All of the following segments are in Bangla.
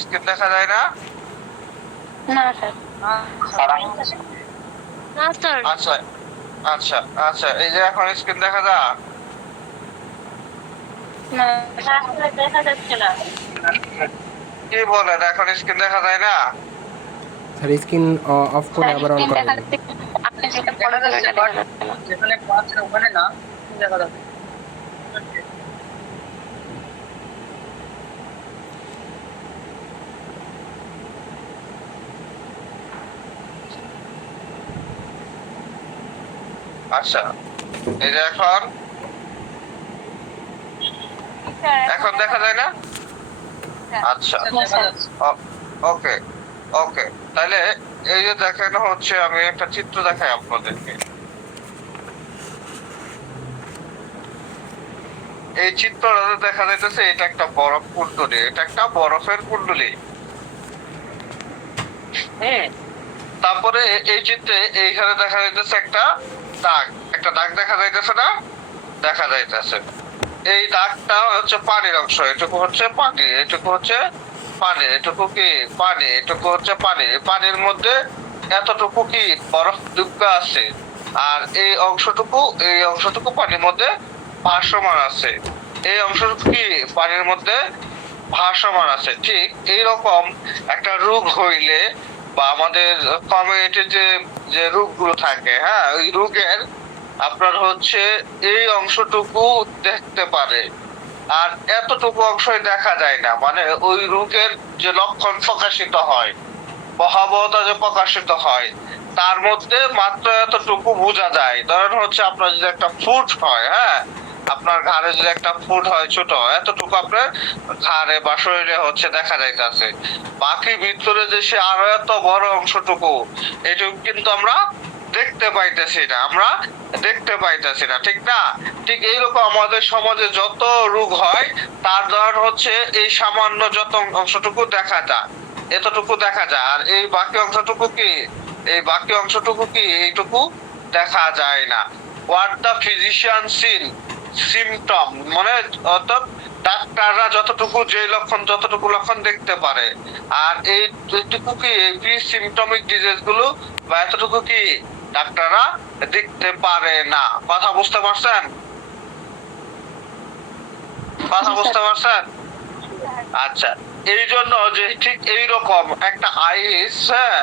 স্ক্রিন দেখা যায় না? না স্যার। না স্যার। আচ্ছা আচ্ছা আচ্ছা, এই যে এখন স্ক্রিন দেখা যায়? না স্যার, দেখা যাচ্ছে না। কি বলেন, এখন স্ক্রিন দেখা যায় না? স্যার স্ক্রিন অফ করে আবার অন করেন। আপনি যেটা পড়ে যাচ্ছে বাট যেখানে পাচ্ছেন ওখানে না দেখা যাচ্ছে। আচ্ছা, এই যে এখন এখন দেখা যায় না? আচ্ছা ওকে ওকে, তাহলে এই যে দেখানো হচ্ছে, আমি একটা চিত্র দেখাই আপনাদেরকে। এই চিত্রটা দেখা যাইতেছে, এটা একটা বরফ কুণ্ডলী, এটা একটা বরফের কুণ্ডলী। তারপরে এই চিত্রে এইখানে দেখা যাইতেছে একটা দাগ, একটা দাগ দেখা যাইতেছে না? দেখা যাইতেছে এই দাগটা হচ্ছে পানির অংশ, এটুকু হচ্ছে পানি, এটুকু হচ্ছে পানি, এটুকু কি পানি, এটুকু হচ্ছে পানি। পানির মধ্যে এতটুকু কি বরফ ডুবকা আছে, আর এই অংশটুকু পানির মধ্যে ভাসমান আছে। এই অংশটুকু কি পানির মধ্যে ভাসমান আছে। ঠিক এইরকম একটা রোগ হইলে বা আমাদের কমিউনিটির যে যে রোগগুলো থাকে, হ্যাঁ, ওই রোগের আপনার হচ্ছে এই অংশটুকু দেখতে পারে, আর এতটুকু অংশই দেখা যায় না। মানে ওই রোগের যে লক্ষণ প্রকাশিত হয়, ভয়াবহতা যে প্রকাশিত হয়, তার মধ্যে মাত্র এতটুকু বোঝা যায়। ধরেন হচ্ছে আপনার যদি একটা ফুট হয়, হ্যাঁ, আপনার ঘাড়ে যদি একটা ফুট হয় ছোট, এতটুকু আপনার ঘাড়ে বা শরীরে হচ্ছে দেখা যাইতেছে। বাকি ভিতরে যে সে আরো এত বড় অংশটুকু, এটুকু কিন্তু আমরা দেখতে পাইতেছি না, আমরা দেখতে পাইতেছি না, ঠিক না? ঠিক এইরকম আমাদের সমাজে যত রোগ হয়, তার ধরন হচ্ছে এই সামান্য যত অংশটুকু দেখা যায়, এতটুকু দেখা যায়। আর এই বাকি অংশটুকু কি, এই বাকি অংশটুকু কি, এইটুকু দেখা যায় না। What the physician seen symptom, মানে অর্থাৎ ডাক্তাররা যতটুকু যে লক্ষণ, যতটুকু লক্ষণ দেখতে পারে, আর এইটুকু কি এই প্রি সিমটমিক ডিজিজ গুলো বা এতটুকু কি ডাক্তাররা দেখতে পারে না। কথা বুঝতে পারছেন? কথা বুঝতে পারছেন? আচ্ছা, এই জন্য যে ঠিক এইরকম একটা আইস, হ্যাঁ,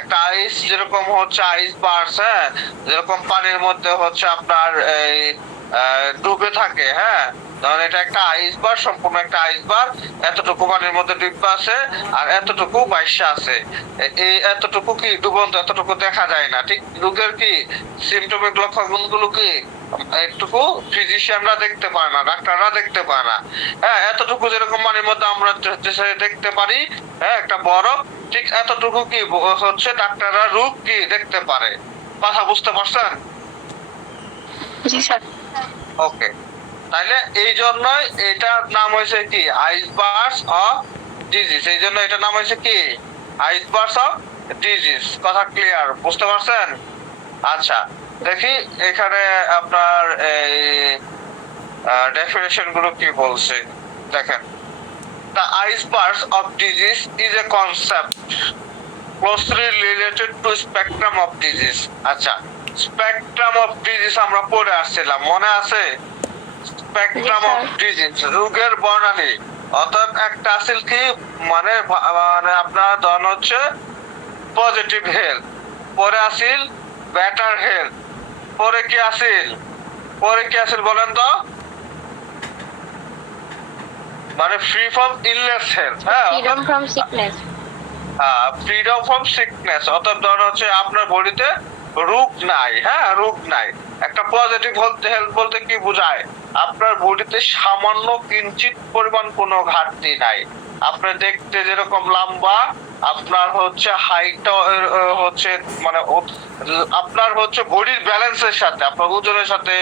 একটা আইস যেরকম হচ্ছে আইস বার্স, হ্যাঁ, যেরকম পানির মধ্যে হচ্ছে আপনার এই ডুবে থাকে, হ্যাঁ, ধরেন এটা একটা আইসবার, সম্পূর্ণ একটা আইসবার, এতটুকু পানির মধ্যে ডুবে আছে আর এতটুকু বাইশা আছে। এই এতটুকু কি ডুবন্ত, এতটুকু দেখা যায় না। ঠিক রোগের কি সিমটমিক লক্ষণগুলো কি একটুকু ফিজিশিয়ানরা দেখতে পায় না, ডাক্তাররা দেখতে পায় না। হ্যাঁ, এতটুকু যেরকম পানির মধ্যে আমরা দেখতে পারি, হ্যাঁ, একটা বরফ, ঠিক এতটুকু কি হচ্ছে ডাক্তাররা রোগ কি দেখতে পারে। কথা বুঝতে পারছেন? জি স্যার। ওকে, তাইলে এই জন্যই এটার নাম হয়েছে কি আইসবার্স অফ ডিজিজ। এই জন্য এটার নাম হয়েছে কি আইসবার্স অফ ডিজিজ। কথা ক্লিয়ার? বুঝতে পারছেন? আচ্ছা, দেখি এখানে আপনার এই ডেফিনেশন গুলো কি বলছে, দেখেন। The icebergs of disease is a concept closely related to spectrum of disease. আচ্ছা, স্পেকট্রাম অফ ডিজিজ আমরা পড়ে আসছিলাম, মনে আছে? স্পেকট্রাম অফ ডিজিজ, রোগের বর্ণালী। অর্থাৎ একটা আসল কি, মানে মানে আপনার ধরন হচ্ছে পজিটিভ হেলথ, পরে আসিল বেটার হেলথ, পরে কি আসিল, পরে কি আসিল বলেন তো? মানে ফ্রি ফ্রম ইলনেস হেলথ, হ্যাঁ, freedom from sickness. Freedom from sickness, অর্থাৎ ধরো হচ্ছে আপনার বডিতে রোগ নাই, হ্যাঁ, রোগ নাই। একটা পজিটিভ হেলথ বলতে কি বোঝায়? আপনার বডিতে সামান্য কিঞ্চিত পরিমাণ কোনো ঘাটতি নাই। আপনার দেখতে যেরকম লম্বা, আপনার হচ্ছে হাইটটা হচ্ছে মানে আপনার হচ্ছে বডির ব্যালেন্সের সাথে, আপনার ওজনের সাথে,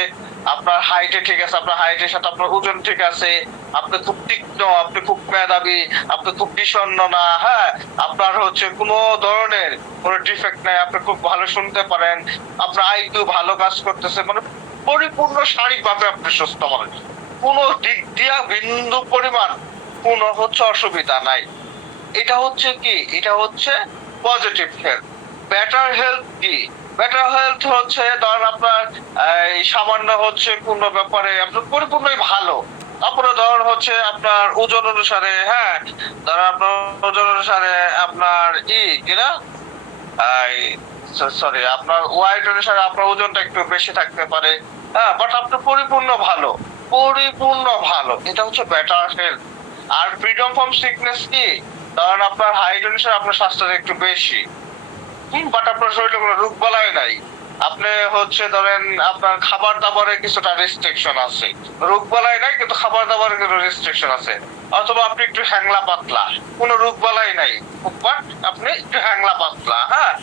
আপনার হাইটে ঠিক আছে, আপনার হাইটের সাথে আপনার ওজন ঠিক আছে, আপনি খুব তীক্ষ্ণ, আপনি খুব মেধাবী, আপনি খুব বিষণ্ণ না, হ্যাঁ, আপনার হচ্ছে কোনো ধরনের কোনো ডিফেক্ট নাই, আপনি খুব ভালো শুনতে পারেন, আপনার আইকিউ ভালো কাজ করতেছে, মানে পরিপূর্ণ শারীরিকভাবে আপনি সুস্থ মানুষ, কোনো দিক দিয়া বিন্দু পরিমাণ কোনো হচ্ছে অসুবিধা নাই। এটা হচ্ছে কি, এটা হচ্ছে পজিটিভ হেলথ। বেটার হেলথ কি, বেটার হেলথ হচ্ছে ধরেন আপনার এই সামান্য হচ্ছে কোনো ব্যাপারে আপনার পরিপূর্ণই ভালো। তারপরে ধরেন হচ্ছে আপনার ওজন অনুসারে, হ্যাঁ ধরেন আপনার ওজন অনুসারে আপনার কিনা সরি আপনার ওয়াইট অনুসারে আপনার ওজনটা একটু বেশি থাকতে পারে, হ্যাঁ বাট আপনার পরিপূর্ণ ভালো, পরিপূর্ণ ভালো, এটা হচ্ছে বেটার হেলথ। আর ফ্রিডম ফ্রম সিকনেস কি, ধরেন আপনার হাইট অনুসারে আপনার স্বাস্থ্যটা একটু বেশি, বাট আপনার শরীরে কোনো রোগ বালাই নাই। আপনি হচ্ছে ধরেন আপনার খাবার দাবারে কিছুটা রেস্ট্রিকশন আছে, রোগ বালাই নাই কিন্তু খাবার দাবারে কিছু রেস্ট্রিকশন আছে। অথবা আপনি একটু হ্যাংলা পাতলা, কোনো রোগ বালাই নাই, বাট আপনি একটু হ্যাংলা পাতলা, হ্যাঁ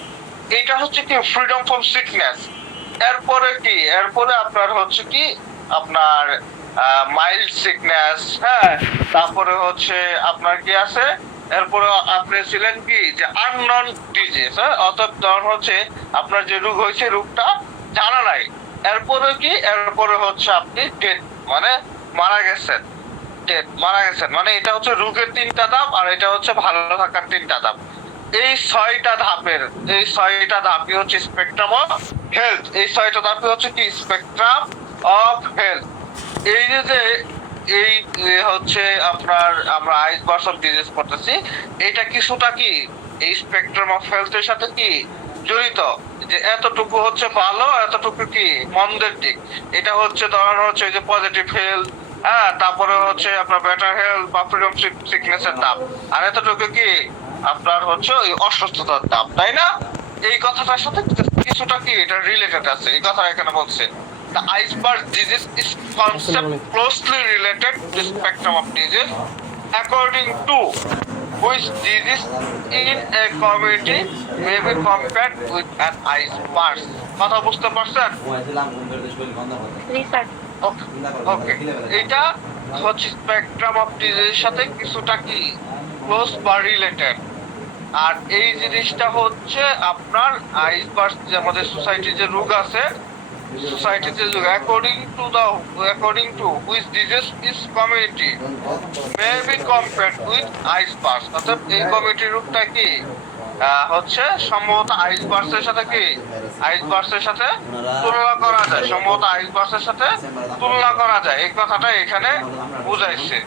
এটা হচ্ছে কি ফ্রিডম ফ্রম সিকনেস। এরপরে কি, এরপরে আপনার হচ্ছে কি আপনার মাইল্ড সিকনেস, হ্যাঁ তারপরে হচ্ছে আপনার কি আছে, এরপরে আপনি ছিলেন কি যে আননন ডিজিজ, হ্যাঁ অর্থাৎ ধর হচ্ছে আপনার যে রোগ হয়েছে রোগটা জানা নাই। এরপরে কি, এরপরে হচ্ছে আপনি ডেথ মানে মারা গেছেন, ডেথ মারা গেছেন, মানে এটা হচ্ছে রোগের 3টা ধাপ আর এটা হচ্ছে ভালো থাকার 3টা ধাপ। এই 6টা ধাপের, এই 6টা ধাপই হচ্ছে স্পেকট্রাম অফ হেলথ। এই 6টা ধাপই হচ্ছে কি স্পেকট্রাম অফ হেলথ। এই যে এই যে হচ্ছে আপনার আমরা আইসবার্গস অফ ডিজিজ করতেছি, এটা কিছুটা কি এই স্পেকট্রাম অফ হেলথের সাথে কি জড়িত, যে এতটুকু হচ্ছে ভালো, এতটুকু কি মন্দের দিক। এটা হচ্ছে ধরানো হচ্ছে যে পজিটিভ হেলথ, হ্যাঁ তারপরে হচ্ছে আপনার বেটার হেলথ বা ফ্রিডম সিকনেসের দাম, আর এতটুকু কি আপনার হচ্ছে ওই অসুস্থতার দাম, তাই না? এই কথাটার সাথে কিছুটা কি এটা রিলেটেড আছে, এই কথা এখানে বলছে। The iceberg disease is concept closely related to spectrum of disease according to which disease in a community may be compared with an iceberg. কথা বুঝতে পারছেন? ওকে, এটা হচ্ছে স্পেকট্রাম অফ ডিজিজের সাথে কিছুটা কি ক্লোজ বা রিলেটেড। আর এই জিনিসটা হচ্ছে আপনার আইসবার্গ যে আমাদের সোসাইটির যে রোগ আছে, সোসাইটিতে according to which disease is community may be compared with iceberg, অর্থাৎ এই কমিউনিটির রূপটা কি হচ্ছে সম্ভবত আইসবার্গের সাথে কি আইসবার্গের সাথে তুলনা করা যায়, সম্ভবত আইসবার্গের সাথে তুলনা করা যায়, এই কথাটা এখানে বুঝাইছে।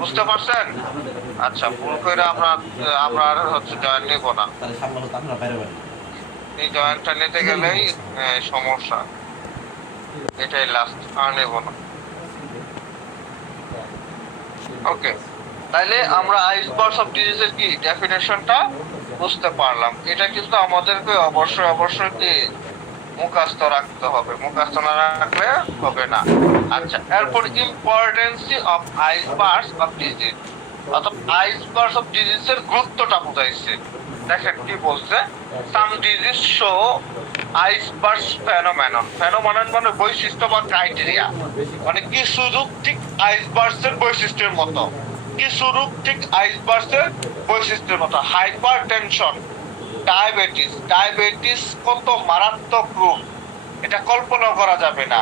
বুঝতে পারছেন? আচ্ছা, ভুল করে আমরা আর হচ্ছে জয়েন্ট নেব না, এই জয়েন্টটা নিতে গেলেই সমস্যা, এটাই লাস্ট, আর নেব না। ওকে, তাইলে আমরা আইসবার্গস অফ ডিজিজের কি ডেফিনেশনটা বুঝতে পারলাম। এটা কিন্তু আমাদেরকে অবশ্যই অবশ্যই কি মুখস্থ রাখতে হবে, মুখস্থ না রাখলে হবে না। আচ্ছা, এরপর importance of icebergs of disease, অর্থাৎ আইসবার্গস অফ ডিজিজের গুরুত্বটা বুঝাইছে। দেখেন কি বলছে, some disease show iceberg phenomenon, phenomenon মানে বৈশিষ্ট্য বা ক্রাইটেরিয়া, মানে কিছু রূপ ঠিক আইসবার্গের বৈশিষ্ট্যের মতো, কিছু রূপ ঠিক আইসবার্গের বৈশিষ্ট্যের মতো। হাইপার টেনশন, ডায়াবেটিস, ডায়াবেটিস কত মারাত্মক রোগ এটা কল্পনা করা যাবে না।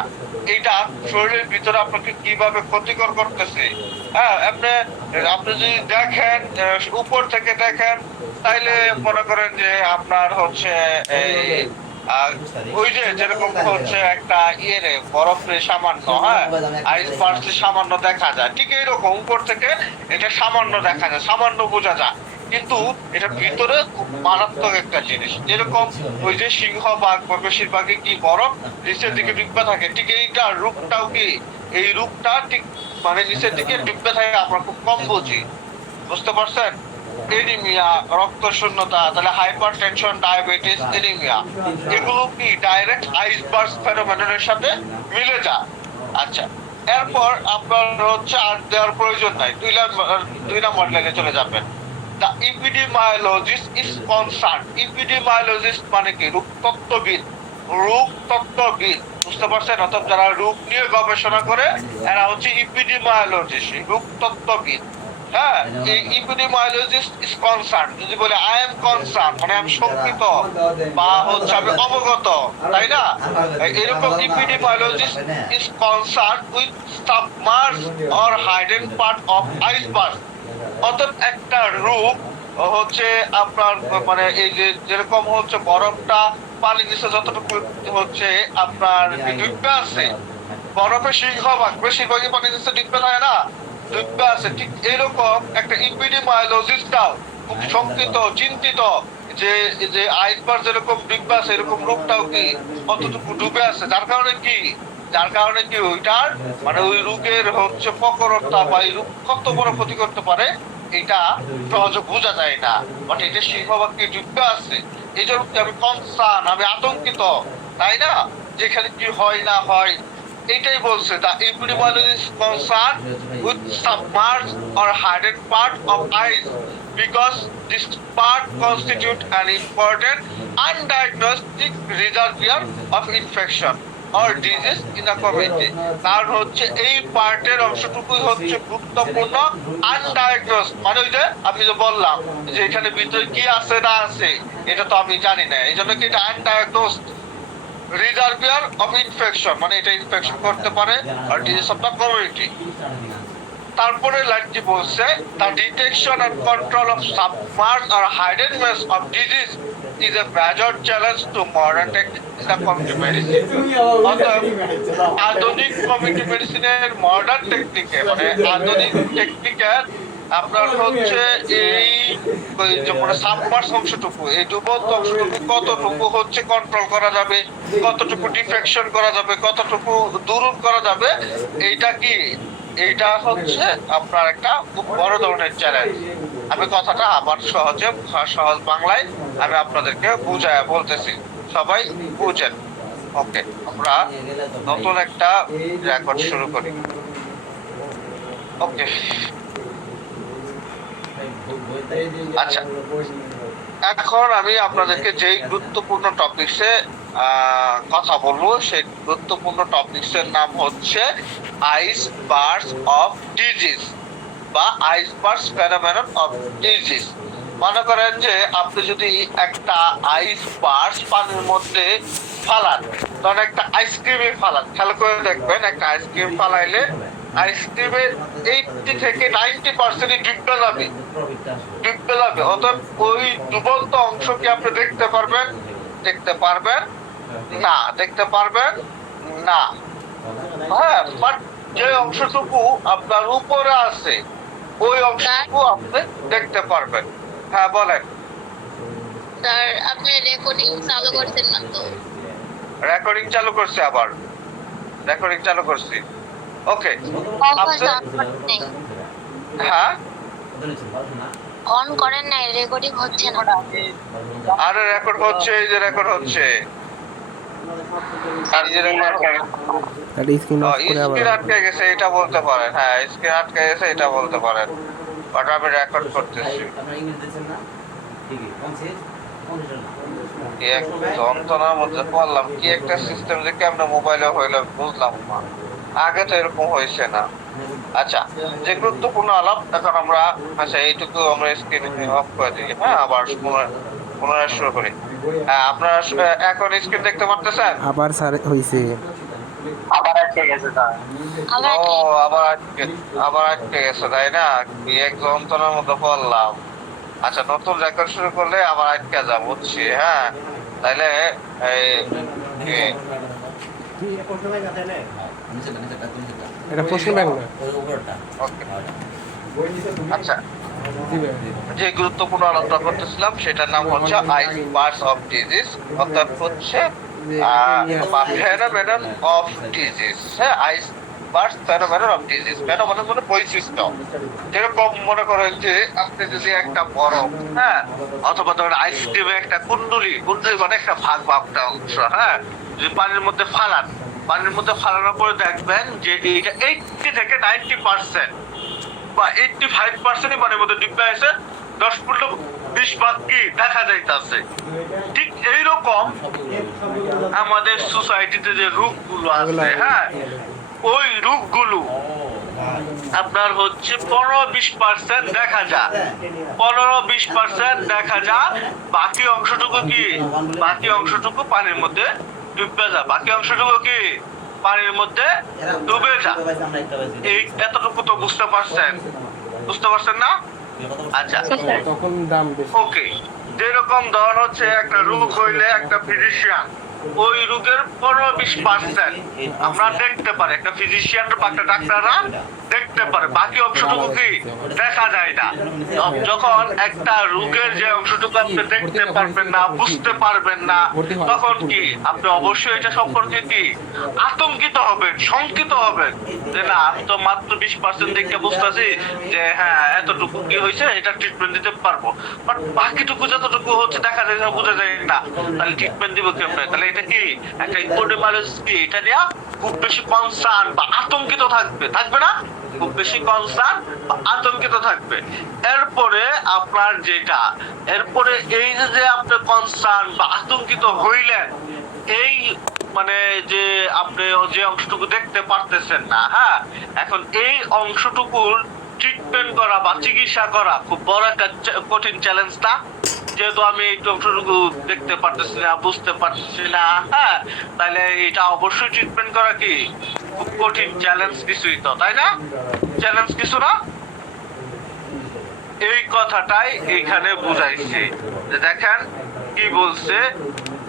এটা শরীরের ভিতরে আপনাকে কিভাবে ক্ষতিকর করতেছে, হ্যাঁ আপনি যদি দেখেন উপর থেকে দেখেন, তাইলে মনে করেন যে আপনার হচ্ছে ওই যে যেরকম হচ্ছে একটা বরফের সামান্য, হ্যাঁ আইসবার্গ সামান্য দেখা যায়, ঠিক এইরকম উপর থেকে এটা সামান্য দেখা যায়, সামান্য বোঝা যায়, কিন্তু এটা ভিতরে খুব মারাত্মক একটা জিনিস। যেরকম ওই যে সিংহবাগ বা বেশিরভাগই কি বরফ নিচের দিকে ডুববে থাকে, ঠিক এইটা রূপটাও কি এই রূপটা ঠিক মানে নিচের দিকে ডুববে থাকে, আমরা খুব কম বুঝি। বুঝতে পারছেন? এনিমিয়া, রক্ত শূন্যতা, তাহলে হাইপার টেনশন, ডায়াবেটিস, এনিমিয়া, এগুলো কি ডাইরেক্ট আইসবার্গ ফেনোমেননের সাথে মিলে যায়। আচ্ছা, এরপর আপনার হচ্ছে আর দেওয়ার প্রয়োজন নাই, 2 নম্বর লাইনে চলে যাবেন। The epidemiologist is concerned, epidemiologist মানে কি রোগতত্ত্ববিদ, রোগতত্ত্ববিদ, বুঝতে পারছেন? অর্থাৎ যারা রোগ নিয়ে গবেষণা করে এরা হচ্ছে ইপিডেমিওলজিস্ট, রোগতত্ত্ববিদ। হ্যাঁ, এই ইপিডেমিওলজিস্ট ইজ কনসার্ন, যদি বলে আই এম কনসার্ন মানে আমি শঙ্কিত বা হচ্ছে আমি অবগত, তাই না? এরকম epidemiologist is concern with submerge or hidden part of iceberg, অর্থাৎ একটা রূপ হচ্ছে আপনার মানে এই যে যেরকম হচ্ছে বরফটা পানি নিচে যতটুকু হচ্ছে আপনার ডুববে আছে, বরফের সিংহভাগ বেশিরভাগই পানি নিচে ডুববে হয় না, ডুববে আছে। ঠিক এরকম একটা ইপিডেমিওলজিস্টটাও খুব শঙ্কিত চিন্তিত যে যে আইসবার যেরকম ডুববে আছে এরকম রোগটাও কি কতটুকু ডুবে আছে, যার কারণে কি ওইটার মানে ওই রোগের হচ্ছে প্রকরণটা বা এই রোগ কত বড় ক্ষতি করতে পারে এটা সহজে বোঝা যায় না। বাট এটা সিংহভাগ কি ডুববে আছে, এই জন্য কি আমি কনসার্ন, আমি আতঙ্কিত, তাই না? যেখানে কি হয় না হয় এটাই বলছে the epidemiologist is concerned with submerged or hardened part of ice because this part constitute an important undiagnosed reservoir of infection or disease in a community। কারণ হচ্ছে এই পার্টের অংশটুকুই হচ্ছে গুরুত্বপূর্ণ আনডায়াগনোজ, মানে ওই যে আমি যে বললাম যে এখানে ভিতরে কি আছে না আছে এটা তো আমি জানি না, এই জন্য কি এটা আনডায়াগনোজ রিজার্ভিয়ার অফ ইনফেকশন, মানে এটা ইনফেকশন করতে পারে আর ডিজিজ অফ দ্য কমিউনিটি। তারপরে লাইনটি বলছে the detection and control of submerge or hidden mass of disease is a major challenge to modern technique in the community medicine. অতএব আধুনিক কমিউনিটি মেডিসিনের মডার্ন টেকনিকে মানে আধুনিক টেকনিকের আপনার হচ্ছে এই মানে সাবমার্জ অংশটুকু এই ডুবন্ত অংশটুকু কতটুকু হচ্ছে কন্ট্রোল করা যাবে, কতটুকু ডিফেকশন করা যাবে, কতটুকু দূরণ করা যাবে, এইটা হচ্ছে আপনার একটা খুব বড় ধরনের চ্যালেঞ্জ। আমি কথাটা আবার সহজ বাংলায় আমি আপনাদেরকে বুঝায় বলতেছি, সবাই বুঝেন। ওকে, আমরা নতুন একটা রেকর্ড শুরু করি। ওকে, আচ্ছা, এখন আমি আপনাদেরকে যেই গুরুত্বপূর্ণ টপিকসে কথা বলবো সেই গুরুত্বপূর্ণ টপিকসের নাম হচ্ছে আইসবার্গস অফ ডিজিজ বা আইসবার্গস ফেনোমেনন অফ ডিজিজ। মনে করেন যে আপনি যদি একটা আইসবার্গ পানির মধ্যে ফালান, তখন একটা আইসক্রিমে ফালান, খেয়াল করে দেখবেন একটা আইসক্রিম ফালাইলে আইসক্রিমের 80 থেকে 90% ডুববে যাবে। অর্থাৎ ওই ডুবন্ত অংশ কি আপনি দেখতে পারবেন না, দেখতে পারবেন না। হ্যাঁ, বাট যে অংশটুকু আপনার উপরে আছে ওই অংশটুকু আপনি দেখতে পারবেন। হ্যাঁ বলেন। স্যার আপনি রেকর্ডিং চালু করছেন না তো? রেকর্ডিং চালু করছি, আবার রেকর্ডিং চালু করছি। ওকে, হ্যাঁ অন করেন নাই, রেকর্ডিং হচ্ছে না। আরে রেকর্ড হচ্ছে, এই যে রেকর্ড হচ্ছে। স্ক্রিন আটকে গেছে এটা বলতে পারেন, হ্যাঁ স্ক্রিন আটকে গেছে এটা বলতে পারেন, বাট আমি রেকর্ড করতেছি। কি এক যন্ত্রণার মধ্যে পড়লাম, কি একটা সিস্টেম যে কেমনে মোবাইলে হইলো বুঝলাম না, আগে তো এরকম হয়েছে না। আচ্ছা, যে গুরুত্বপূর্ণ আলাপ এখন আমরা, আচ্ছা এইটুকু আমরা স্ক্রিন অফ করে দিই। হ্যাঁ, আবার পুনরায় শুরু করি। হ্যাঁ, আপনারা এখন স্ক্রিন দেখতে পারতেছেন? আবার স্যার হইছে, আবার আটকে গেছে স্যার। ও আবার আটকে গেছে, তাই না? কি এক যন্ত্রণার মধ্যে পড়লাম। আচ্ছা, নতুন রেকর্ড শুরু করলে আবার আটকে যাব, বুঝছি। হ্যাঁ, তাইলে এটা প্রশ্ন ব্যাংক না। আচ্ছা, যে গুরুত্বপূর্ণ আলোচনা করতেছিলাম সেটার নাম হচ্ছে আইসবার্গস অফ ডিজিজ, অর্থাৎ হচ্ছে ফেনোমেনন অফ ডিজিজ। হ্যাঁ, আইসবার্গস ফেনোমেনন অফ ডিজিজ, ফেনোমেনন মানে বৈশিষ্ট্য। যেরকম মনে করেন যে আপনি যদি একটা বরফ, হ্যাঁ, অথবা ধরেন আইসক্রিমে একটা কুন্ডলি মানে একটা ভাগ অংশ, হ্যাঁ, যদি পানির মধ্যে ফালানোর পরে দেখবেন যে এইটা 80 থেকে 90% বা 85% পানির মধ্যে ডুবে আছে, 10-20 ভাগ কি দেখা যাইতেছে। ঠিক এইরকম আমাদের সোসাইটিতে যে রোগগুলো আছে, হ্যাঁ, ওই রোগগুলো আপনার হচ্ছে 15-20% দেখা যায়, 15-20% দেখা যায়। বাকি অংশটুকু পানির মধ্যে ডুবে যায়, বাকি অংশটুকু কি পানির মধ্যে ডুবে যায়। এই এতটুকু তো বুঝতে পারছেন না? আচ্ছা তখন দাম বেশি। ওকে, যেরকম ধরুন হচ্ছে একটা রোগ হইলে একটা ফিজিশিয়ান ওই রোগের 15-20% আমরা দেখতে পারি, একটা ফিজিশিয়ান বা একটা ডাক্তাররা দেখতে পারে, বাকি অংশটুকু কি দেখা যায় না। যখন একটা রোগের যে অংশটুকু আপনি দেখতে পারবেন না, বুঝতে পারবেন না, তখন কি আপনি অবশ্যই এটা সম্পর্কে কি আতঙ্কিত হবেন, শঙ্কিত হবেন যে না আমি তো মাত্র 20% দেখে বুঝতেছি যে হ্যাঁ এতটুকু কি হয়েছে, এটা ট্রিটমেন্ট দিতে পারবো, বাট বাকিটুকু যতটুকু হচ্ছে দেখা যায় না, বোঝা যায় না, তাহলে ট্রিটমেন্ট দিব কেমনে? তাহলে এটা কি একটা ইম্পোর্টেবল কি এটা নিয়ে খুব বেশি কনসার্ন বা আতঙ্কিত থাকবে না, খুব বেশি কনসার্ন বা আতঙ্কিত থাকবে। এরপরে আপনার যেটা, এরপরে এই যে আপনি কনসার্ন বা আতঙ্কিত হইলেন, এই মানে যে আপনি যে অংশটুকু দেখতে পারতেছেন না, হ্যাঁ, এখন এই অংশটুকুর ট্রিটমেন্ট করা বা চিকিৎসা করা খুব বড় একটা কঠিন চ্যালেঞ্জ না, যেহেতু আমি একটু অংশটুকু দেখতে পারতেছি না, বুঝতে পারতেছি না, হ্যাঁ, তাহলে এটা অবশ্যই ট্রিটমেন্ট করা কি খুব কঠিন চ্যালেঞ্জ কিছুই তো, তাই না? চ্যালেঞ্জ কিছু না, এই কথাটাই এখানে বুঝাইছে। যে দেখেন কি বলছে,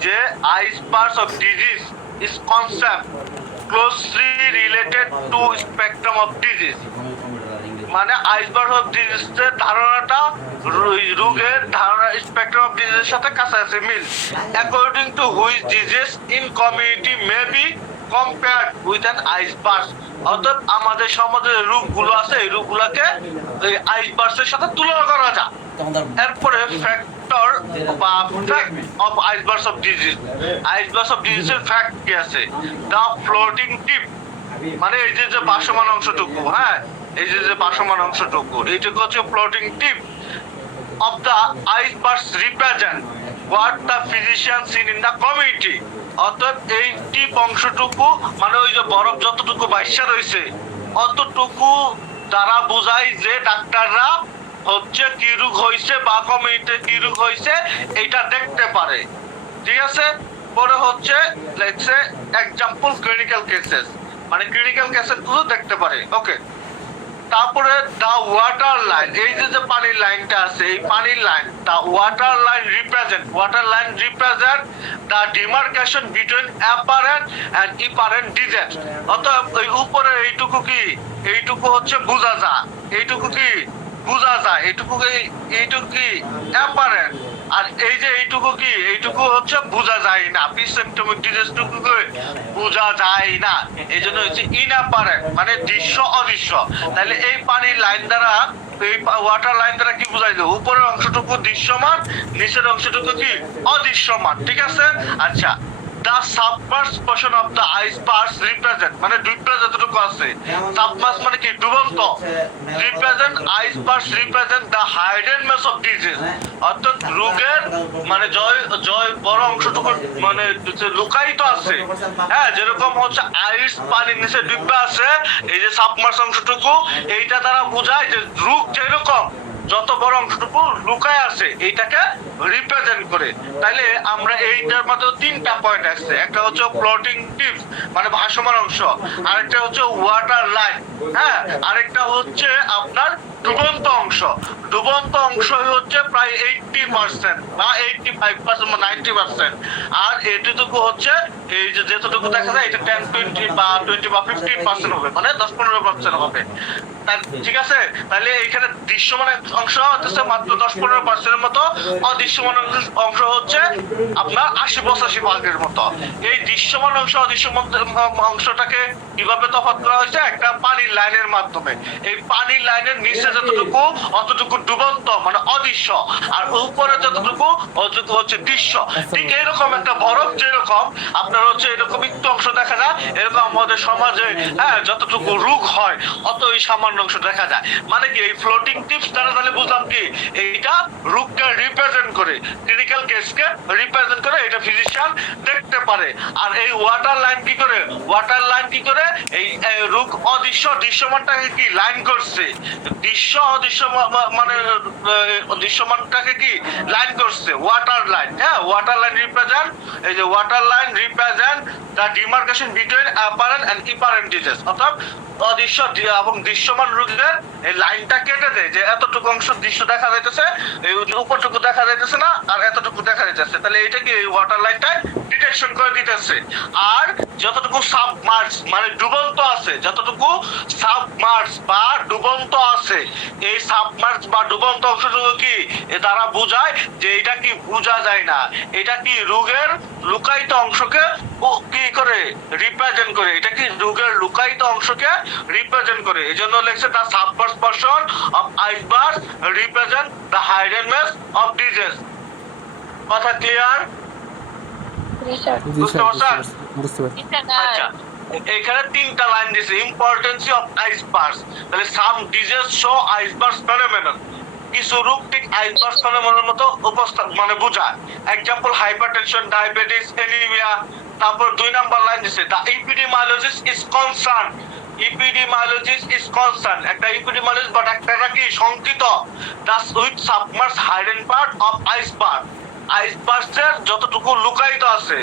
যে icebergs of disease is concept closely related to spectrum of disease, মানে আইসবার্গ অফ ডিজিজের ধারণাটা রোগের ধারণা স্পেকট্রাম অফ ডিজিজের সাথে কাছাকাছি মিল। According to which disease in community may be compared with an iceberg, অর্থাৎ আমাদের সমাজে রোগগুলো আছে এই রোগগুলোকে এই আইসবার্গের সাথে তুলনা করা যায়। এরপরে ফ্যাক্টর বা fact of iceberg of disease, iceberg of ডিজিজের ফ্যাক্ট কি আছে? দ্য ফ্লোটিং টিপ, মানে এই যে ভাসমান অংশটুকু, হ্যাঁ, এই যে ভাসমান অংশটুকু, এইটুকু হচ্ছে floating tip of the iceberg represent what the physician seen in the community, অর্থাৎ এই টিপ অংশটুকু মানে ওই যে বরফ যতটুকু বাইসা রয়েছে অতটুকু দ্বারা বোঝায় যে ডাক্তাররা হচ্ছে কি রোগ হয়েছে বা কমিউনিটিতে কি রোগ হয়েছে এটা দেখতে পারে, ঠিক আছে? পরে হচ্ছে let's say example clinical cases, মানে ক্লিনিক্যাল কেসেস গুলো দেখতে পারে। ওকে, তারপরে দা ওয়াটার লাইন, এই যে পানির লাইনটা আছে, এই পানির line, the water line represent the demarcation between apparent and inapparent disease, অর্থাৎ ওই উপরে এইটুকু কি, এইটুকু হচ্ছে বোঝা যায়, এইটুকু কি বোঝা যায়, এইটুকু কি অ্যাপারেন্ট, আর এই যে এইটুকু কি, এইটুকু হচ্ছে বোঝা যায় না, প্রিসিম্পটমিক ডিজিজটুকু বোঝা যায় না, এই জন্য হচ্ছে ইনঅ্যাপারেন্ট, মানে দৃশ্য অদৃশ্য। তাহলে এই পানির লাইন দ্বারা, এই ওয়াটার লাইন দ্বারা কি বোঝাইলো? উপরের অংশটুকু দৃশ্যমান, নিচের অংশটুকু কি অদৃশ্যমান, ঠিক আছে? আচ্ছা, the submerged portion of the iceberg represent, মানে ডুবটা যতটুকু আছে, সাবমার্জ মানে কি ডুবন্ত, represent iceberg represent the hidden mass of disease, অর্থাৎ রোগের মানে জয় বড় অংশটুকু মানে লুকায়িত আছে, হ্যাঁ, যেরকম হচ্ছে আইস পানির নিচে ডুববা আছে, এই যে সাবমার্জ অংশটুকু, এইটা দ্বারা বোঝায় যে রোগ যেরকম যত বড় অংশটুকু লুকায় আছে এইটাকে রিপ্রেজেন্ট করে। তাইলে আমরা এইটার মধ্যে তিনটা পয়েন্ট আছে, একটা হচ্ছে ফ্লোটিং টিপস মানে ভাসমান অংশ, আরেকটা হচ্ছে ওয়াটার লাইন, হ্যাঁ, আরেকটা হচ্ছে আপনার ডুবন্ত অংশ। ডুবন্ত অংশ হচ্ছে প্রায় 80% বা 85% বা 90%, আর এটুকু হচ্ছে এই যে যেতটুকু দেখা যায় এটা 10-20 বা 20 বা 15% হবে, মানে 10-15% হবে, ঠিক আছে? তাহলে এইখানে দৃশ্যমান অংশ হচ্ছে মাত্র 10-15% মতো, অদৃশ্যমান অংশ হচ্ছে আপনার 80-85% মতো। এই দৃশ্যমান অংশ অদৃশ্যমান অংশটাকে কিভাবে তফাৎ করা হয়েছে? একটা পানির লাইনের মাধ্যমে। এই পানির লাইনের নিচে যতটুকু অতটুকু ডুবন্ত মানে অদৃশ্য, আর উপরে যতটুকু অতটুকু হচ্ছে দৃশ্য। ঠিক এরকম একটা বরফ যেরকম আপনার হচ্ছে এরকম একটু অংশ দেখা যায়, এরকম আমাদের সমাজে হ্যাঁ যতটুকু রোগ হয় অত এই সামান্য অংশ দেখা যায়। মানে কি এই ফ্লোটিং টিপস দ্বারা তাহলে বুঝলাম কি এইটা রোগকে রিপ্রেজেন্ট করে, ক্লিনিক্যাল কেসকে রিপ্রেজেন্ট করে, এটা ফিজিশিয়ান দেখতে পারে। আর এই ওয়াটার লাইন কি করে, ওয়াটার লাইন কি করে, এই রোগ অদৃশ্য দৃশ্যমানটাকে কি লাইন করছে, দৃশ্য অদৃশ্য মানে দৃশ্যমানটাকে কি লাইন করছে, ওয়াটার লাইন। হ্যাঁ, ওয়াটার লাইন রিপ্রেজেন্ট, এই যে water line represent the demarcation between apparent and inapparent disease, অর্থাৎ অদৃশ্য এবং দৃশ্যমান রোগের এই লাইনটা কেটে দেয়, যে এতটুকু অংশ দৃশ্য দেখা যাইতেছে, এই উপরটুকু দেখা যাইতেছে না, আর এতটুকু দেখা যাইতেছে, তাহলে এটা কি এই ওয়াটার লাইনটা ডিটেকশন করে দিতেছে। আর যতটুকু সাবমার্জ মানে ডুবন্ত আছে, যতটুকু সাবমার্জ বা ডুবন্ত আছে, এই সাবমার্জ বা ডুবন্ত অংশটুকু কি এ দ্বারা বোঝায় যে এটা কি বোঝা যায় না, এটা কি রোগের লুকায়িত অংশকে কি করে রিপ্রেজেন্ট করে, এটা কি রোগের লুকায়িত অংশকে রিপ্রেজেন্ট করে। এই জন্য লেখছে the submerge portion of iceberg represent the hiddenness of disease. কথা ক্লিয়ার? জি স্যার, বুঝতে পারছি। আচ্ছা, এখানে তিনটা লাইন দিয়েছে, ইম্পর্টেন্সি অফ আইসবার্গস। তাহলে some disease show icebergs phenomenon, কিছু রোগ ঠিক আইসবার্গস ফেনোমেননের মতো উপস্থাপন মানে বোঝায়। Example hypertension, diabetes, anaemia. তারপর 2 নাম্বার লাইন দিয়েছে the epidemiologist is concern, epidemiologist is concern, একটা এপিডেমিওলজিস্ট বা ডাক্তাররা কি শঙ্কিত the with submerge hidden part of iceberg, আইসবার্গের যতটুকু লুকায়িত আছে,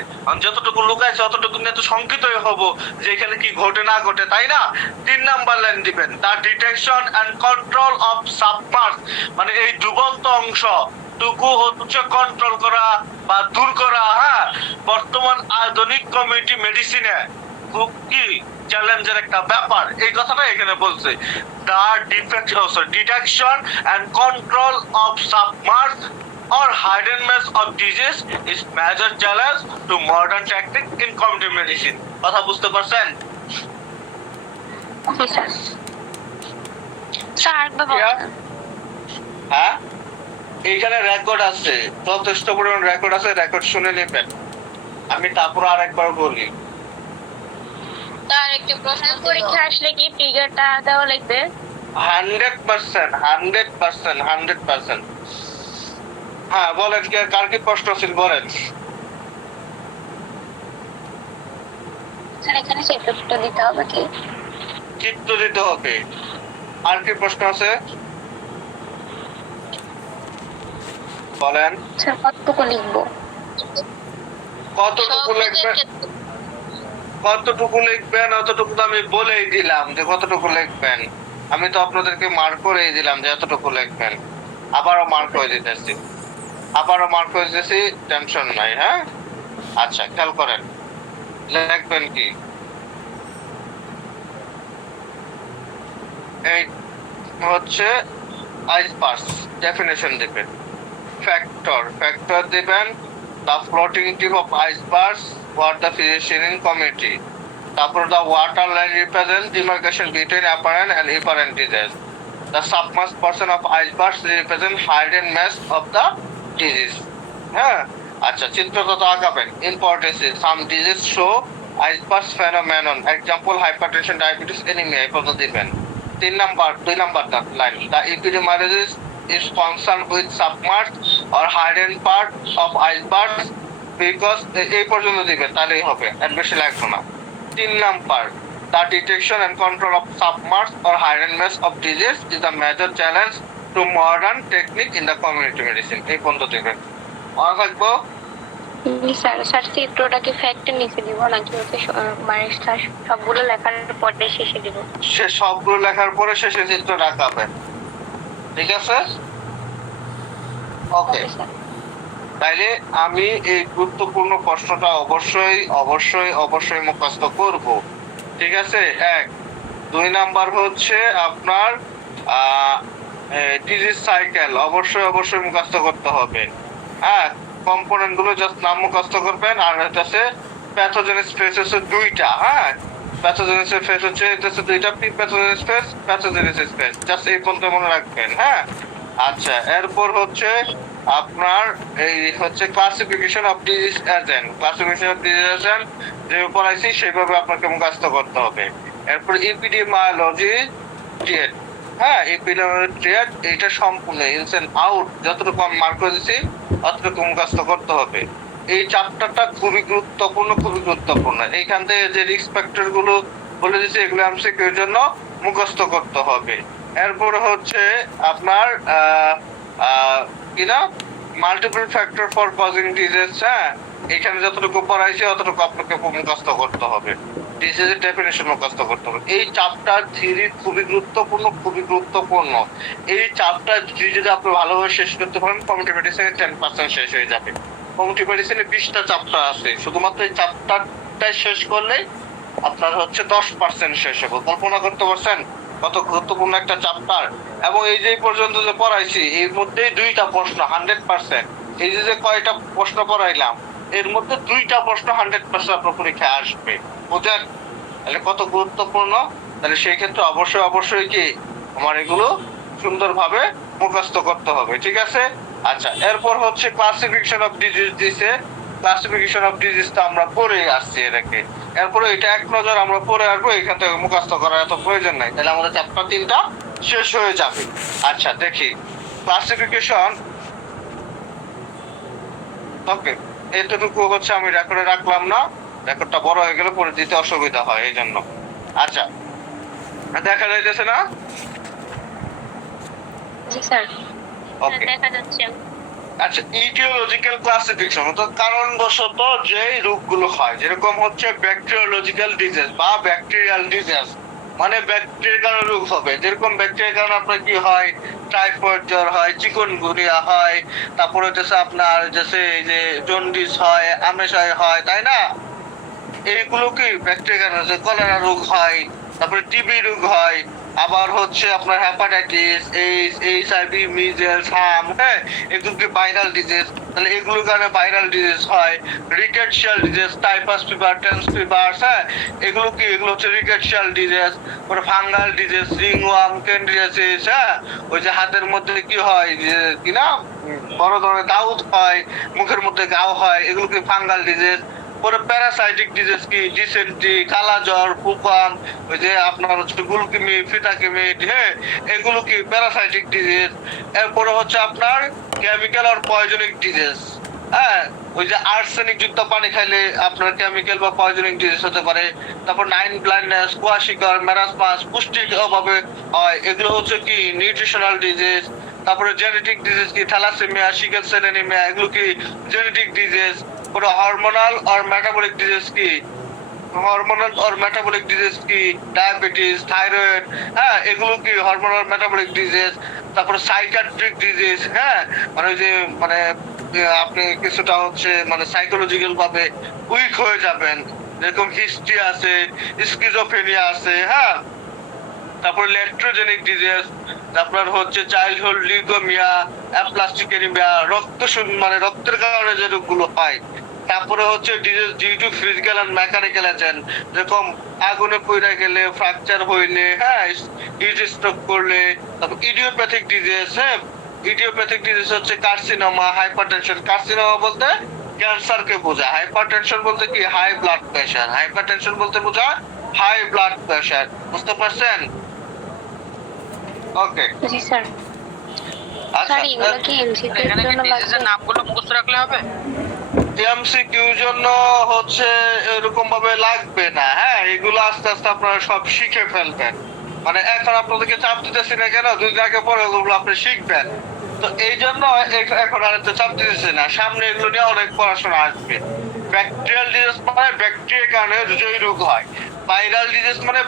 যতটুকু লুকাইছে ততটুকু নিয়ে তো শঙ্কিতই হব যে এখানে কি ঘটে না ঘটে, তাই না? 3 নাম্বার লাইন দিবেন the detection and control of submerge, মানে এই ডুবন্ত অংশ টুকু হচ্ছে কন্ট্রোল করা বা দূর করা। হ্যাঁ, বর্তমান আধুনিক কমিউনিটি মেডিসিনে খুব কি চ্যালেঞ্জের একটা ব্যাপার, এই কথাটা এখানে বলছে। The detection and control of submerge or hidenness of disease is major challenge to modern technique in community medicine. কথা বুঝতে পারছেন? হ্যাঁ, এইখানে রেকর্ড আছে, যথেষ্ট পরিমাণ রেকর্ড আছে, রেকর্ড শুনে নেবেন। আমি তারপর আরেকবার বলি। তার একটা প্রশ্ন ছিল। পরীক্ষা আসলে কি ফিগারটা দেওয়া লাগবে? 100%। হ্যাঁ, বলেন, কার কি প্রশ্ন ছিল বলেন। স্যার এখানে চিত্রটা দিতে হবে কি? চিত্র দিতে হবে। আর কি প্রশ্ন আছে বলেন। স্যার কতটুকু লিখবো? কতটুকু লিখবেন, কতটুকু লিখবেন অতটুকু তো আমি বলেই দিলাম যে কতটুকু লিখবেন। আমি তো আপনাদেরকে মার্ক করেই দিলাম যে এতটুকু লিখবেন। আবারও মার্ক করে দিতেছি, টেনশন নাই। হ্যাঁ, আচ্ছা, খেয়াল করেন লিখবেন কি, এই হচ্ছে আইসবার্গস ডেফিনেশন দিবেন, ফ্যাক্টর দিবেন the floating tip of icebergs for the physician in community. তারপর the water line represent demarcation between apparent and inapparent disease. The submerged portion of icebergs represent hidden mass of the disease. হ্যাঁ, আচ্ছা, চিত্রটা তো আঁকাবেন। Importance some disease show icebergs phenomenon, example hypertension, diabetes, anaemia, এই পর্যন্ত দিবেন। 2 number line the epidemiologist is concerned with submerged or hidden part of icebergs because এই পর্যন্ত দিবেন, তাহলেই হবে, এর বেশি লাগবে না। 3 number the detection and control of submerged or hidden mass of disease is a major challenge to modern technique in the community medicine, এই পর্যন্ত দিবেন। মনে থাকবো? স্যার চিত্রটা কি ফ্যাক্টের নিচে দিব নাকি হচ্ছে মানে সবগুলো লেখার পরে শেষে দিব? সে সবগুলো লেখার পরে শেষে চিত্র রাখাবেন, ঠিক আছে? ওকে, তাইলে আমি এই গুরুত্বপূর্ণ প্রশ্নটা অবশ্যই মুখস্থ করব, ঠিক আছে? 1 2 নাম্বার হচ্ছে আপনার ডিজিজ সাইকেল অবশ্যই মুখস্থ করতে হবে। হ্যাঁ, কম্পোনেন্ট গুলো জাস্ট নাম মুখস্থ করবেন। আর হচ্ছে প্যাথোজেনিক স্পেস হচ্ছে 2টা। হ্যাঁ, প্যাথোজেনিক স্পেস হচ্ছে 2টা, pre pathogenic space, pathogenic space, just এই পর্যন্ত মনে রাখবেন। হ্যাঁ, আচ্ছা, এরপর হচ্ছে আপনার এই হচ্ছে ক্লাসিফিকেশন অফ ডিজিজ এজেন্ট, যে পড়াইছি সেইভাবে আপনাকে মুখস্থ করতে হবে। এরপর এপিডেমিওলজি হ্যাঁ এই প্রিলিমিনারি ট্রিয়াড এইটা সম্পূর্ণ ইনস এন্ড আউট যতটুকু আমি মার্ক করে দিচ্ছি অতটুকু মুখস্থ করতে হবে। এই চ্যাপ্টারটা খুবই গুরুত্বপূর্ণ। এইখান থেকে যে রিস্ক ফ্যাক্টর গুলো বলে দিচ্ছি এগুলো এমসিকিউর জন্য মুখস্থ করতে হবে। এরপরে হচ্ছে আপনার কিনা multiple factor for causing disease. হ্যাঁ এখানে যতটুকু পড়াইছি অতটুকু আপনাকে মুখস্থ করতে হবে, ডিজিজের ডেফিনিশন মুখস্থ করতে হবে। এই চ্যাপ্টার 3 খুবই গুরুত্বপূর্ণ। এই চ্যাপ্টার 3 যদি আপনি ভালোভাবে শেষ করতে পারেন কমিউনিটি মেডিসিনে 10% শেষ হয়ে যাবে। কমিউনিটি মেডিসিনে 20টা চ্যাপ্টার আছে, শুধুমাত্র এই চ্যাপ্টারটা শেষ করলেই আপনার হচ্ছে 10% শেষ হবে। কল্পনা করতে পারছেন কত গুরুত্বপূর্ণ একটা চ্যাপ্টার। এবং এই যে পর্যন্ত যে পড়াইছি এর মধ্যেই 2টা প্রশ্ন 100%, এই যে কয়টা প্রশ্ন পড়াইলাম এর মধ্যে 2টা প্রশ্ন 100% আপনার পরীক্ষায় আসবে। বুঝেন তাহলে কত গুরুত্বপূর্ণ। তাহলে সেই ক্ষেত্রে অবশ্যই কি আমার এগুলো সুন্দরভাবে মুখস্থ করতে হবে, ঠিক আছে। আচ্ছা এরপর হচ্ছে ক্লাসিফিকেশন অফ ডিজিজ দিছে। ক্লাসিফিকেশন অফ ডিজিজটা আমরা পড়ে আসছি এটাকে, এরপরে এটা এক নজর আমরা পড়ে আসবো, এখান থেকে মুখস্থ করার এত প্রয়োজন নাই, তাহলে আমাদের চ্যাপ্টার 3টা শেষ হয়ে যাবে। আচ্ছা দেখি ক্লাসিফিকেশন। ওকে এতটুকু হচ্ছে আমি রেকর্ডে রাখলাম না, রেকর্ডটা বড় হয়ে গেলে পরে দিতে অসুবিধা হয় এই জন্য। আচ্ছা দেখা যাইতেছে না? জি স্যার। ওকে দেখা যাচ্ছে। আচ্ছা ইটিওলজিক্যাল ক্লাসিফিকেশন তো কারণবশত যে রোগগুলো হয়, যেরকম হচ্ছে ব্যাকটেরিওলজিক্যাল ডিজিজ বা ব্যাকটেরিয়াল ডিজিজ, মানে ব্যাকটেরিয়ার কারণে রোগ হবে। যেরকম ব্যাকটেরিয়ার কারণে আপনার কি হয়, টাইফয়েড জ্বর হয়, চিকুনগুনিয়া হয়, তারপরে হচ্ছে আপনার এই যে জন্ডিস হয়, আমাশয় হয়, তাই না? এইগুলো কি ব্যাকটেরিয়ার কারণে, কলেরা রোগ হয়, তারপরে টিবি রোগ হয়, আবার হচ্ছে আপনার হেপাটাইটিস, এইচআইভি, মিজেলস, হাম, হ্যাঁ এগুলো কি ভাইরাল ডিজিজ। তাহলে এগুলোর কারণে ভাইরাল ডিজিজ হয়। Rickettsial disease, typhus fever, trench fever, হ্যাঁ এগুলো হচ্ছে রিকেটশিয়াল ডিজিজ। পরে ফাঙ্গাল ডিজিজ, রিংওয়ার্ম, ক্যান্ডিডিয়াসিস, হ্যাঁ ওই যে হাতের মধ্যে কি হয় যে কি না বড় ধরনের দাউদ হয়, মুখের মধ্যে ঘাও হয়, এগুলো কি ফাঙ্গাল ডিজিজ। পরে প্যারাসাইটিক ডিজিজ কি ডিসেন্ট্রি, কালা জ্বর, ফুকাম, ওই যে আপনার হচ্ছে গুলকিমি, ফিটাকিমি, হ্যাঁ এগুলো কি প্যারাসাইটিক ডিজিজ। এরপরে হচ্ছে আপনার কেমিক্যাল আর পয়জনিক ডিজিজ, হ্যাঁ ওই যে আর্সেনিক যুক্ত পানি খাইলে আপনার কেমিক্যাল বা পয়জনিক ডিজিজ হতে পারে। তারপর নাইন ব্লাইন্ডনেস, কোয়াশিকার, মেরাসমাস, পুষ্টির অভাবে হয়, এগুলো হচ্ছে কি নিউট্রিশনাল ডিজিজ। তারপরে জেনেটিক ডিজিজ কি থ্যালাসেমিয়া, সিকেল সেল অ্যানিমিয়া, এগুলো কি জেনেটিক ডিজিজ। পরে হরমোনাল আর মেটাবলিক ডিজিজ কি, হরমোনাল আর মেটাবলিক ডিজিজ কি ডায়াবেটিস, থাইরয়েড, হ্যাঁ এগুলো কি হরমোনাল মেটাবলিক ডিজিজ। তারপরে সাইকিয়াট্রিক ডিজিজ, হ্যাঁ মানে ওই যে মানে আপনি কিছুটা হচ্ছে মানে সাইকোলজিক্যাল ভাবে উইক হয়ে যাবেন, যেরকম হিস্ট্রি আছে, স্কিজোফ্রেনিয়া আছে, হ্যাঁ তারপর লেট্রোজেনিক ডিজিজ, আপনার হচ্ছে চাইল্ডহুড লিউকেমিয়া, অ্যাপ্লাস্টিক এনিমিয়া, মানে রক্তের কারণে যে রোগগুলো হয়। তারপরে হচ্ছে disease due to physical and mechanical agent, যেরকম আগুনে পুড়ে গেলে, ফ্র্যাকচার হইলে, হ্যাঁ হিট স্ট্রোক করলে। তারপর ইডিওপ্যাথিক ডিজিজ, হ্যাঁ ইডিওপ্যাথিক ডিজিজ হচ্ছে কার্সিনোমা, হাইপারটেনশন। কার্সিনোমা বলতে ক্যান্সারকে বোঝায়, হাইপারটেনশন বলতে কি হাই ব্লাড প্রেশার, হাইপারটেনশন বলতে বোঝায় হাই ব্লাড প্রেশার। বুঝতে পারছেন? ওকে জি স্যার। আচ্ছা স্যার এগুলো কি এমসিকিউ এর এখানে কি জন্য ডিজিজের লাগবে? নামগুলো মুখস্থ রাখলে হবে? এমসিকিউ জন্য হচ্ছে এরকম ভাবে লাগবে না, হ্যাঁ এগুলো আস্তে আস্তে আপনারা সব শিখে ফেলবেন। মানে এখন আপনাদেরকে চাপ দিতেছি না কেন, 2 দিন আগে পরে ওগুলো আপনি শিখবেন, তো এই জন্য এখন আর এত চাপ দিতেছি না। সামনে এগুলো নিয়ে অনেক পড়াশোনা আসবে। ব্যাকটেরিয়াল ডিজিজ মানে ব্যাকটেরিয়ার কারণে যে রোগ হয়, ভাইরাল ডিজিজ মানে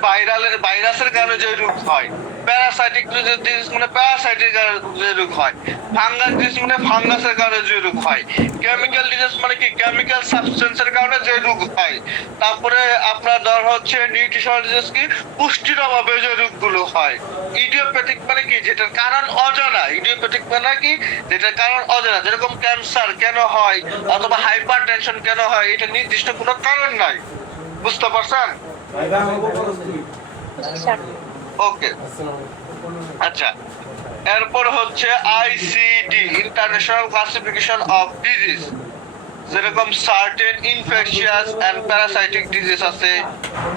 ভাইরাসের কারণে যে রোগ হয়, প্যারাসাইটিক ডিজিজ মানে প্যারাসাইটের কারণে যে রোগ হয়, ফাঙ্গাস ডিজিজ মানে ফাঙ্গাসের কারণে যে রোগ হয়, কেমিক্যাল ডিজিজ মানে কি কেমিক্যাল সাবস্টেন্সের কারণে যে রোগ হয়। তারপরে আপনার ধর হচ্ছে নিউট্রিশনাল ডিজিজ কি পুষ্টির অভাবে যে রোগগুলো হয়। ইডিওপ্যাথিক মানে কি যেটার কারণ অজানা, ইডিওপ্যাথিক মানে কি যেটার কারণ অজানা, যেরকম ক্যান্সার কেন হয় অথবা হাইপারটেনশন কেন হয়, এটা নির্দিষ্ট কোনো কারণ নাই। বুঝতে পারছেন? জি স্যার। ওকে আচ্ছা এরপর হচ্ছে ICD, international classification of disease. যেরকম certain infectious and parasitic disease আছে।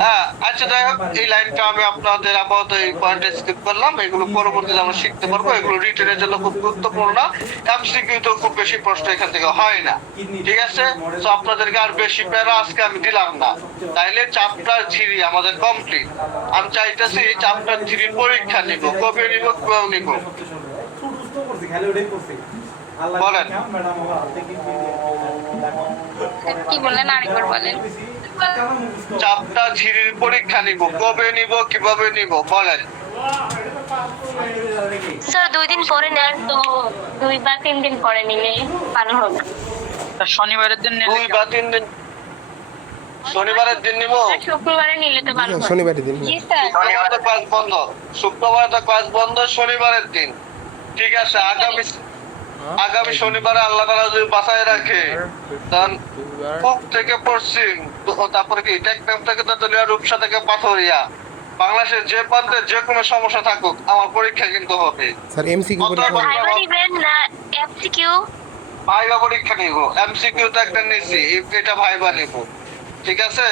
হ্যাঁ, আচ্ছা যাই হোক, এই লাইনটা আমি আপনাদের আপাতত এই পয়েন্টে স্কিপ করলাম। এগুলো পরবর্তীতে আমরা শিখতে পারবো। এগুলো রিটেনের জন্য খুব গুরুত্বপূর্ণ না। এমসিকিউ তো খুব বেশি প্রশ্ন এখান থেকে হয় না, ঠিক আছে? তো আপনাদেরকে আর বেশি প্যারা আজকে আমি দিলাম না। তাইলে চ্যাপ্টার 3 আমাদের কমপ্লিট। আমি চাইতেছি চ্যাপ্টার 3 পরীক্ষা নিব, কবে নিব, কিভাবে নিব, বলেন। কি বললেন আরেকবার বলেন। চ্যাপ্টার 3 পরীক্ষা নিব, কবে নিব, কিভাবে নিব, বলেন। স্যার 2 দিন পরে নেন তো, 2 বা 3 দিন পরে নিলে ভালো হবে। শনিবারের দিন নিলে 2 বা 3 দিন, শনিবারের দিন নিব। শুক্রবারে নিলে তো ভালো হয়। শনিবারের দিন। জি স্যার। শনিবারে তো ক্লাস বন্ধ, শুক্রবারে তো ক্লাস বন্ধ, শনিবারের দিন ঠিক আছে। আগামী শনিবারে আল্লাহ তাআলা যদি বাঁচায় রাখে, তখন কুক থেকে পশ্চিম, তারপরে কি টেকনাফ থেকে তেতুলিয়া, রূপসা থেকে পাথরিয়া, বাংলাদেশের যে প্রান্তে যে কোনো সমস্যা থাকুক, আমার পরীক্ষা কিন্তু হবে। স্যার এমসিকিউ পরীক্ষা ভাইবা দিবেন না এমসিকিউ? ভাইবা পরীক্ষা নিব, এমসিকিউ তো একটা নিছি, এটা ভাইবা নিব, ঠিক আছে?